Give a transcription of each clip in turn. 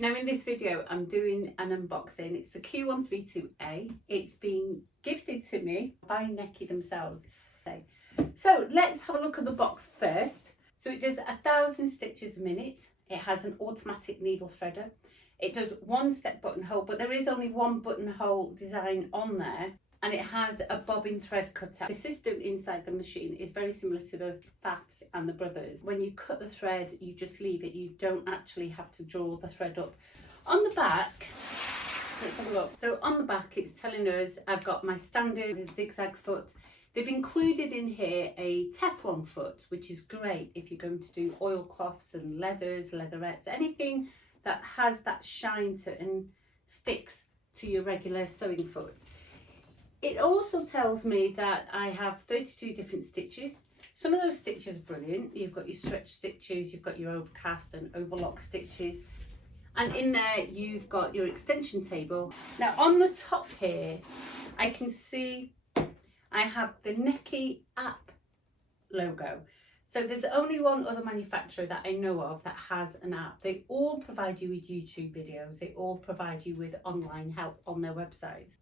Now in this video I'm doing an unboxing. It's the Q132A. It's been gifted to me by Necchi themselves. So let's have a look at the box first. So it does 1,000 stitches a minute. It has an automatic needle threader. It does one step buttonhole, but there is only one buttonhole design on there, and it has a bobbin thread cutout. The system inside the machine is very similar to the Fafs and the Brothers. When you cut the thread, you just leave it. You don't actually have to draw the thread up. On the back, let's have a look. So on the back, it's telling us I've got my standard zigzag foot. They've included in here a Teflon foot, which is great if you're going to do oilcloths and leathers, leatherettes, anything that has that shine to it and sticks to your regular sewing foot. It also tells me that I have 32 different stitches. Some of those stitches are brilliant. You've got your stretch stitches, you've got your overcast and overlock stitches. And in there, you've got your extension table. Now on the top here, I can see I have the Necchi app logo. So there's only one other manufacturer that I know of that has an app. They all provide you with YouTube videos. They all provide you with online help on their websites.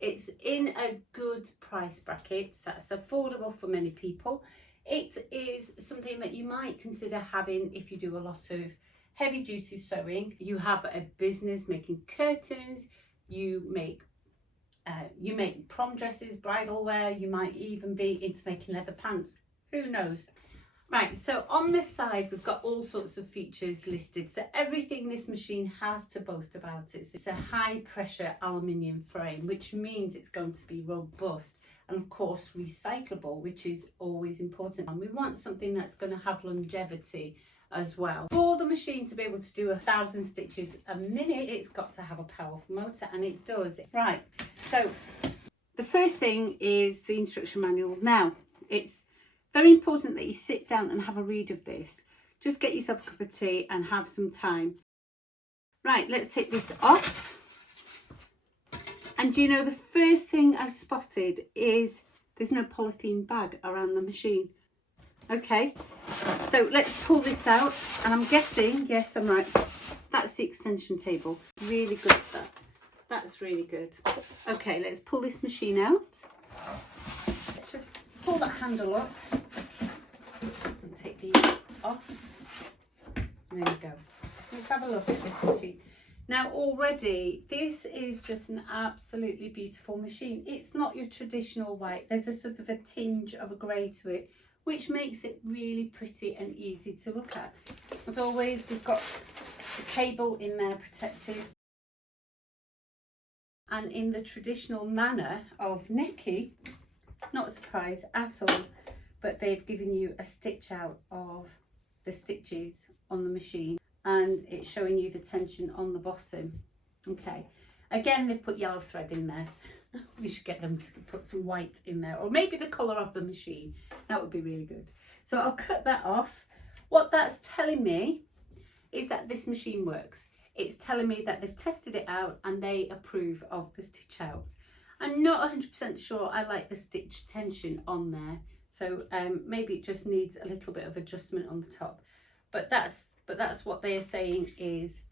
It's in a good price bracket that's affordable for many people. It is something that you might consider having if you do a lot of heavy duty sewing. You have a business making curtains, you make prom dresses, bridal wear, you might even be into making leather pants, who knows. Right, so on this side we've got all sorts of features listed. So everything this machine has to boast about it. So it's a high pressure aluminium frame, which means it's going to be robust and of course recyclable, which is always important. And we want something that's going to have longevity as well. For the machine to be able to do 1,000 stitches a minute, it's got to have a powerful motor, and it does. Right, so the first thing is the instruction manual. Now, it's very important that you sit down and have a read of this. Just get yourself a cup of tea and have some time. Right, let's take this off. And you know, the first thing I've spotted is there's no polythene bag around the machine. Okay, so let's pull this out, and I'm guessing, yes, I'm right, that's the extension table. Really good, that's really good. Okay, let's pull this machine out. Let's just pull that handle up and take these off. There we go. Let's have a look at this machine. Now already, this is just an absolutely beautiful machine. It's not your traditional white. There's a sort of a tinge of a grey to it, which makes it really pretty and easy to look at. As always, we've got the cable in there protected. And in the traditional manner of Necchi, not a surprise at all, but they've given you a stitch out of the stitches on the machine, and it's showing you the tension on the bottom. Okay, again, they've put yellow thread in there. We should get them to put some white in there, or maybe the colour of the machine. That would be really good. So I'll cut that off. What that's telling me is that this machine works. It's telling me that they've tested it out and they approve of the stitch out. I'm not 100% sure I like the stitch tension on there, so maybe it just needs a little bit of adjustment on the top. But that's what they are saying is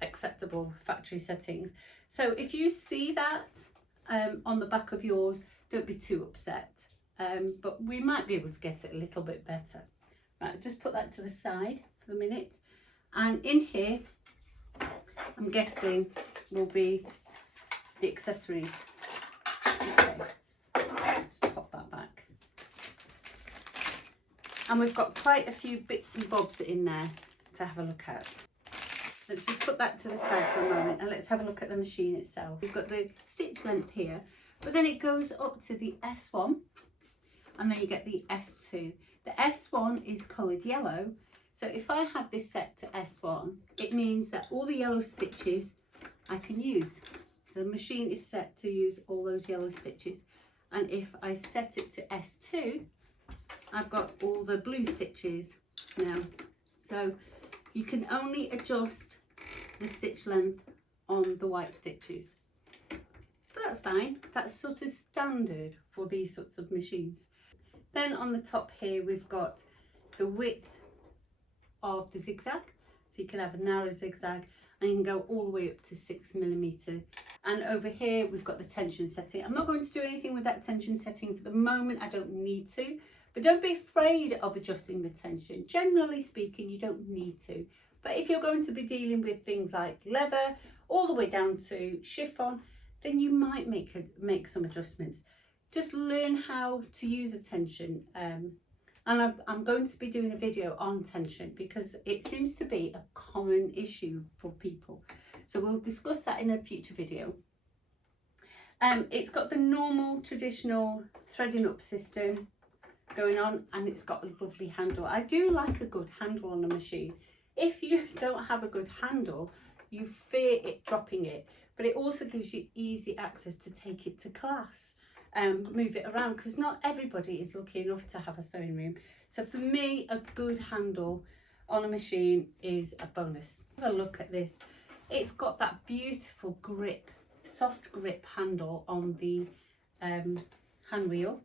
acceptable factory settings. So if you see that on the back of yours, don't be too upset, but we might be able to get it a little bit better. Right, just put that to the side for a minute, and in here I'm guessing will be the accessories. Okay, just pop that back, and we've got quite a few bits and bobs in there to have a look at. Let's just put that to the side for a moment, and let's have a look at the machine itself. We've got the stitch length here, but then it goes up to the S1, and then you get the S2. The S1 is coloured yellow, so if I have this set to S1, it means that all the yellow stitches I can use. The machine is set to use all those yellow stitches, and if I set it to S2, I've got all the blue stitches now. So you can only adjust the stitch length on the white stitches. But that's fine, that's sort of standard for these sorts of machines. Then on the top here we've got the width of the zigzag, so you can have a narrow zigzag and you can go all the way up to 6mm. And over here we've got the tension setting. I'm not going to do anything with that tension setting for the moment, I don't need to, but don't be afraid of adjusting the tension. Generally speaking, you don't need to, but if you're going to be dealing with things like leather all the way down to chiffon, then you might make some adjustments. Just learn how to use a tension, and I'm going to be doing a video on tension because it seems to be a common issue for people. So we'll discuss that in a future video. It's got the normal traditional threading up system going on, and it's got a lovely handle. I do like a good handle on a machine. If you don't have a good handle, you fear it dropping it, but it also gives you easy access to take it to class and move it around, because not everybody is lucky enough to have a sewing room. So for me, a good handle on a machine is a bonus. Have a look at this. It's got that beautiful grip, soft grip handle on the hand wheel.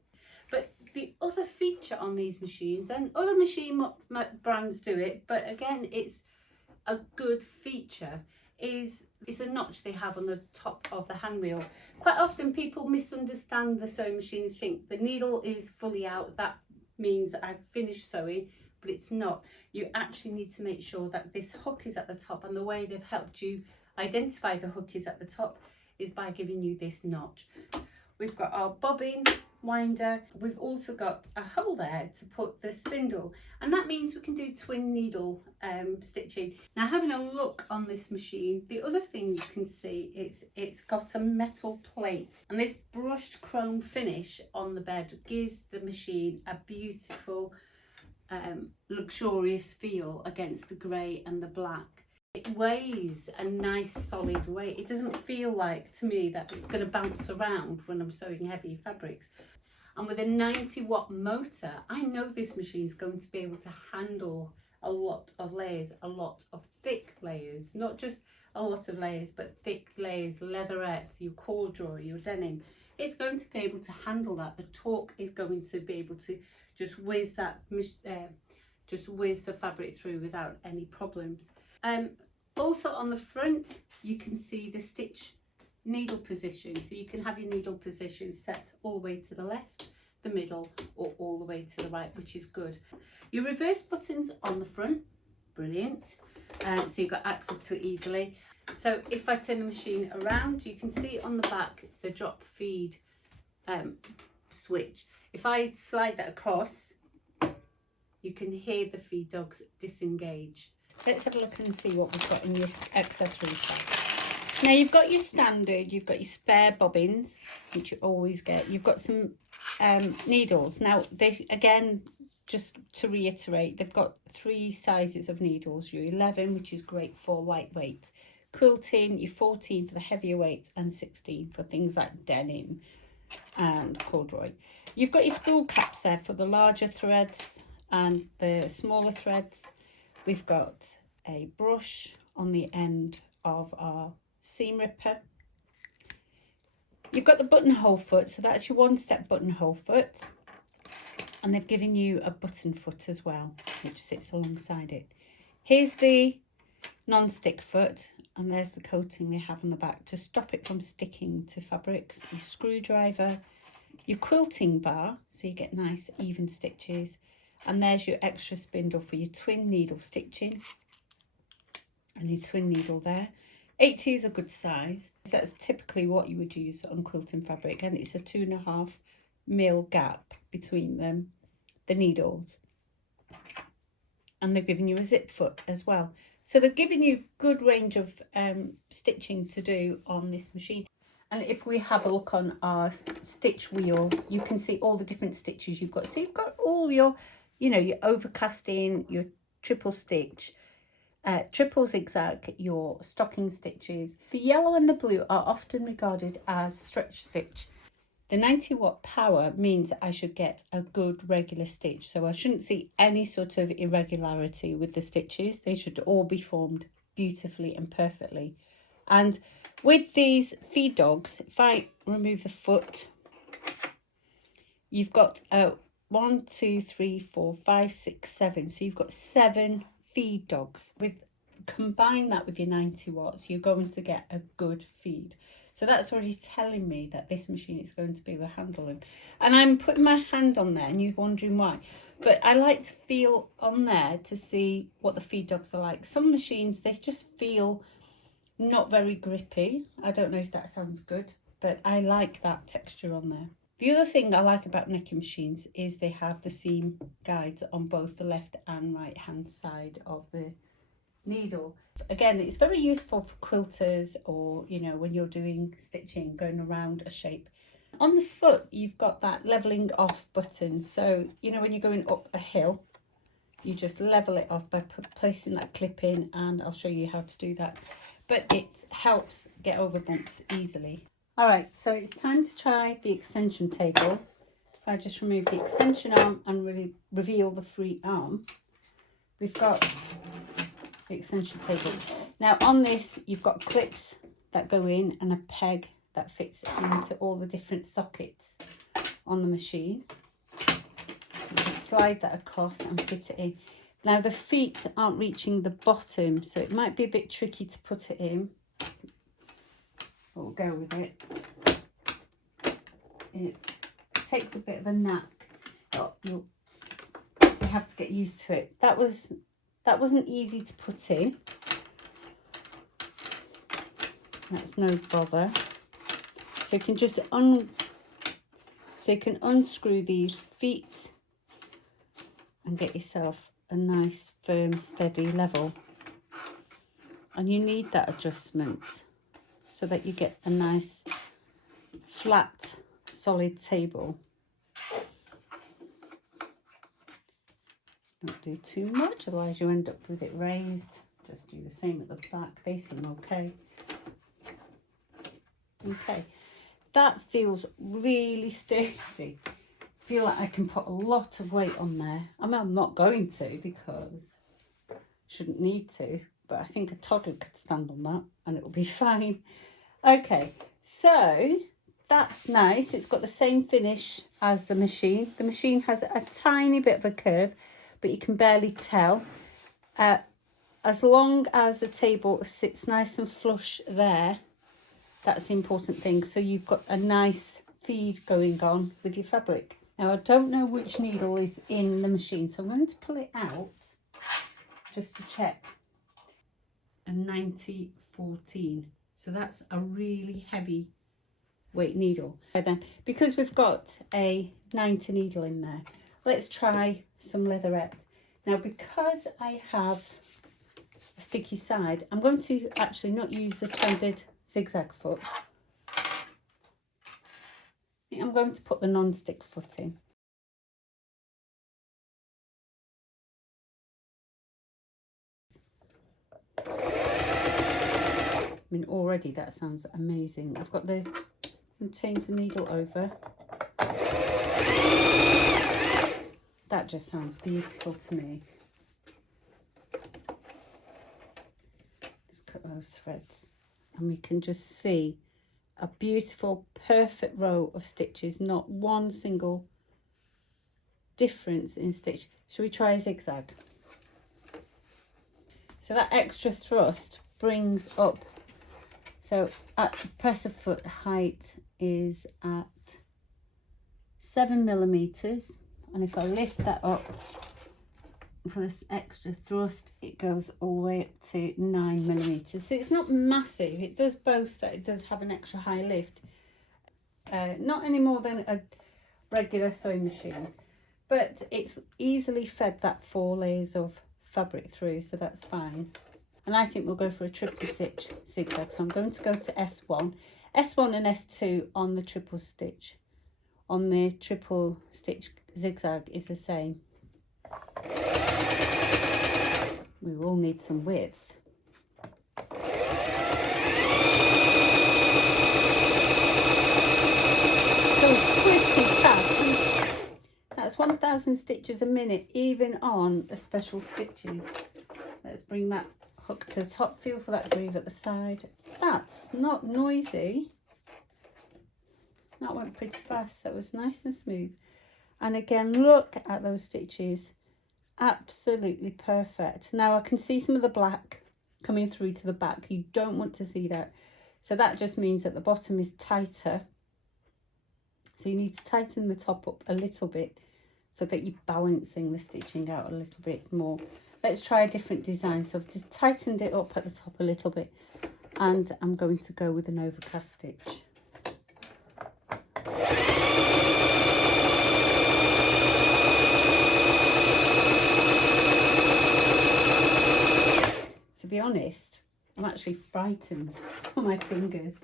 But the other feature on these machines, and other machine brands do it, but again, it's a good feature, is a notch they have on the top of the hand wheel. Quite often people misunderstand the sewing machine and think the needle is fully out, that means I've finished sewing, but it's not. You actually need to make sure that this hook is at the top, and the way they've helped you identify the hook is at the top is by giving you this notch. We've got our bobbin winder. We've also got a hole there to put the spindle, and that means we can do twin needle stitching. Now, having a look on this machine, the other thing you can see is it's got a metal plate, and this brushed chrome finish on the bed gives the machine a beautiful luxurious feel against the grey and the black. It weighs a nice solid weight. It doesn't feel like, to me, that it's going to bounce around when I'm sewing heavy fabrics. And with a 90-watt motor, I know this machine's going to be able to handle a lot of layers, a lot of thick layers, not just a lot of layers, but thick layers, leatherettes, your corduroy, your denim. It's going to be able to handle that. The torque is going to be able to just whiz that, just whiz the fabric through without any problems. Also on the front, you can see the stitch needle position, so you can have your needle position set all the way to the left, the middle, or all the way to the right, which is good. Your reverse buttons on the front, brilliant, so you've got access to it easily. So if I turn the machine around, you can see on the back the drop feed switch. If I slide that across, you can hear the feed dogs disengage. Let's have a look and see what we've got in your accessories bag. Now, you've got your standard, you've got your spare bobbins, which you always get. You've got some needles. Now, they, again, just to reiterate, they've got 3 sizes of needles. Your 11, which is great for lightweight quilting, your 14 for the heavier weight, and 16 for things like denim and corduroy. You've got your spool caps there for the larger threads and the smaller threads. We've got a brush on the end of our seam ripper. You've got the buttonhole foot, so that's your 1-step buttonhole foot, and they've given you a button foot as well, which sits alongside it. Here's the non-stick foot, and there's the coating they have on the back to stop it from sticking to fabrics. Your screwdriver, your quilting bar, so you get nice even stitches. And there's your extra spindle for your twin needle stitching, and your twin needle there. 80 is a good size. That's typically what you would use on quilting fabric, and it's a 2.5mm gap between them, the needles. And they've given you a zip foot as well. So they've given you good range of stitching to do on this machine. And if we have a look on our stitch wheel, you can see all the different stitches you've got. So you've got all your, you know, your overcasting, your triple stitch, triple zigzag, your stocking stitches. The yellow and the blue are often regarded as stretch stitch. The 90-watt power means I should get a good regular stitch, so I shouldn't see any sort of irregularity with the stitches. They should all be formed beautifully and perfectly. And with these feed dogs, if I remove the foot, you've got 1, 2, 3, 4, 5, 6, 7. So you've got 7 feed dogs with combine that with your 90 watts, you're going to get a good feed. So that's already telling me that this machine is going to be able to handle them. And I'm putting my hand on there and you're wondering why. But I like to feel on there to see what the feed dogs are like. Some machines, they just feel not very grippy. I don't know if that sounds good, but I like that texture on there. The other thing I like about Necchi machines is they have the seam guides on both the left and right hand side of the needle. Again, it's very useful for quilters, or you know, when you're doing stitching, going around a shape. On the foot, you've got that leveling off button, so you know, when you're going up a hill, you just level it off by placing that clip in, and I'll show you how to do that, but it helps get over bumps easily. All right, so it's time to try the extension table. If I just remove the extension arm and really reveal the free arm, we've got the extension table. Now on this, you've got clips that go in and a peg that fits into all the different sockets on the machine. You just slide that across and fit it in. Now the feet aren't reaching the bottom, so it might be a bit tricky to put it in. We'll go with it. It takes a bit of a knack, but you have to get used to it. That wasn't easy to put in. That's no bother. So you can just unscrew these feet and get yourself a nice, firm, steady level. And you need that adjustment so that you get a nice, flat, solid table. Don't do too much, otherwise you end up with it raised. Just do the same at the back. They seem okay. Okay, that feels really sturdy. I feel like I can put a lot of weight on there. I mean, I'm not going to, because I shouldn't need to, but I think a toddler could stand on that and it will be fine. Okay, so that's nice. It's got the same finish as the machine. The machine has a tiny bit of a curve, but you can barely tell. As long as the table sits nice and flush there, that's the important thing. So you've got a nice feed going on with your fabric. Now I don't know which needle is in the machine, so I'm going to pull it out just to check. A 9014. So that's a really heavy weight needle. And then, because we've got a 90 needle in there, let's try some leatherette. Now, because I have a sticky side, I'm going to actually not use the standard zigzag foot. I'm going to put the non-stick foot in. I mean, already that sounds amazing. I've got the, change the needle over. That just sounds beautiful to me. Just cut those threads and we can just see a beautiful, perfect row of stitches, not one single difference in stitch. Shall we try a zigzag? So that extra thrust brings up, so at presser foot height is at 7 millimeters, and if I lift that up for this extra thrust, it goes all the way up to 9 millimeters. So it's not massive. It does boast that it does have an extra high lift, not any more than a regular sewing machine, but it's easily fed that 4 layers of fabric through, so that's fine. And I think we'll go for a triple stitch zigzag, so I'm going to go to S1 and S2 on the triple stitch. On the triple stitch zigzag is the same. We will need some width. Goes pretty fast. That's 1,000 stitches a minute, even on the special stitches. Let's bring that hook to the top. Feel for that groove at the side. That's not noisy. That went pretty fast. That was nice and smooth. And again, look at those stitches. Absolutely perfect. Now I can see some of the black coming through to the back. You don't want to see that. So that just means that the bottom is tighter. So you need to tighten the top up a little bit so that you're balancing the stitching out a little bit more. Let's try a different design. So I've just tightened it up at the top a little bit, and I'm going to go with an overcast stitch. To be honest, I'm actually frightened for my fingers.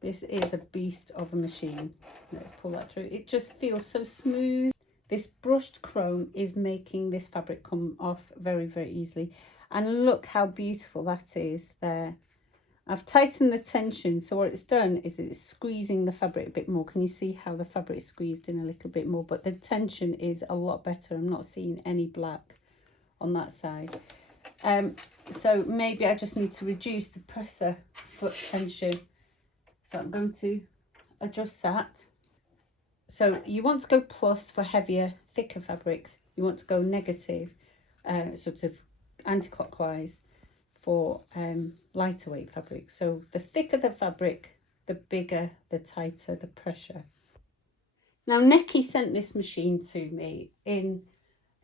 This is a beast of a machine. Let's pull that through. It just feels so smooth. This brushed chrome is making this fabric come off very, very easily. And look how beautiful that is there. I've tightened the tension. So what it's done is it's squeezing the fabric a bit more. Can you see how the fabric is squeezed in a little bit more? But the tension is a lot better. I'm not seeing any black on that side. So maybe I just need to reduce the presser foot tension. So I'm going to adjust that. So you want to go plus for heavier, thicker fabrics. You want to go negative, sort of anti-clockwise for lighter weight fabric. So the thicker the fabric, the bigger, the tighter the pressure. Now Necchi sent this machine to me in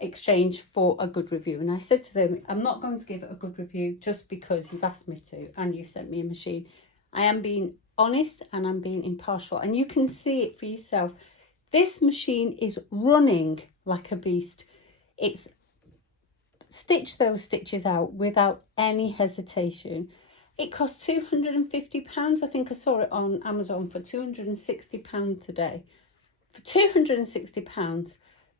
exchange for a good review, and I said to them, I'm not going to give it a good review just because you've asked me to and you've sent me a machine. I am being honest and I'm being impartial, and you can see it for yourself. This machine is running like a beast. It's stitched those stitches out without any hesitation. It cost £250. I think I saw it on Amazon for £260 today. For £260,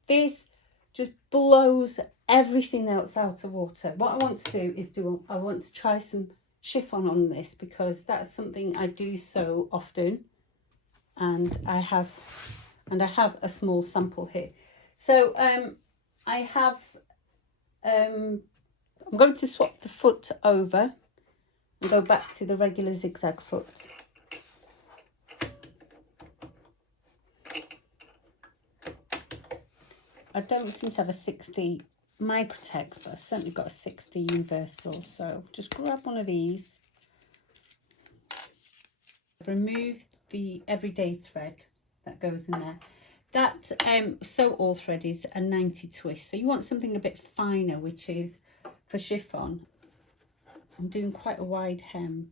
this just blows everything else out of water. What I want to do is I want to try some chiffon on this, because that's something I do so often, and I have a small sample here. So I'm going to swap the foot over and go back to the regular zigzag foot. I don't seem to have a 60 Microtex, but I've certainly got a 60 universal. So just grab one of these. I've removed the everyday thread that goes in there. That sew all thread is a 90 twist. So you want something a bit finer, which is for chiffon. I'm doing quite a wide hem,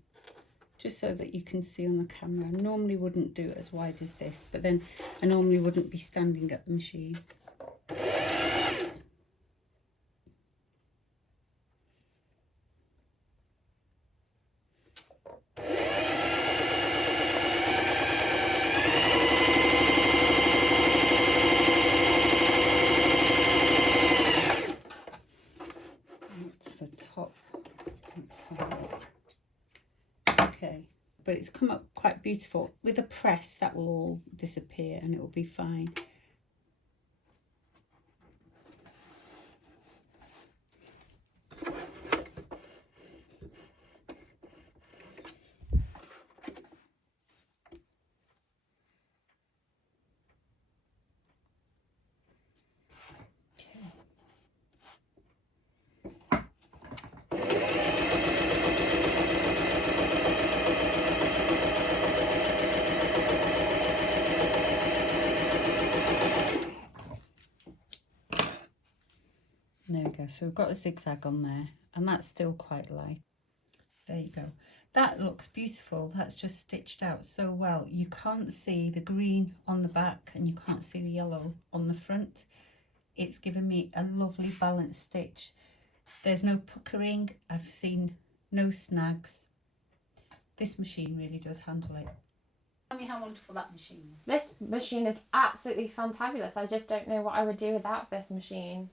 just so that you can see on the camera. I normally wouldn't do it as wide as this, but then I normally wouldn't be standing at the machine. Okay, but it's come up quite beautiful. With a press, that will all disappear and it will be fine. There we go. So we've got a zigzag on there, and that's still quite light. There you go. That looks beautiful. That's just stitched out so well. You can't see the green on the back and you can't see the yellow on the front. It's given me a lovely balanced stitch. There's no puckering. I've seen no snags. This machine really does handle it. Tell me how wonderful that machine is. This machine is absolutely fantabulous. I just don't know what I would do without this machine.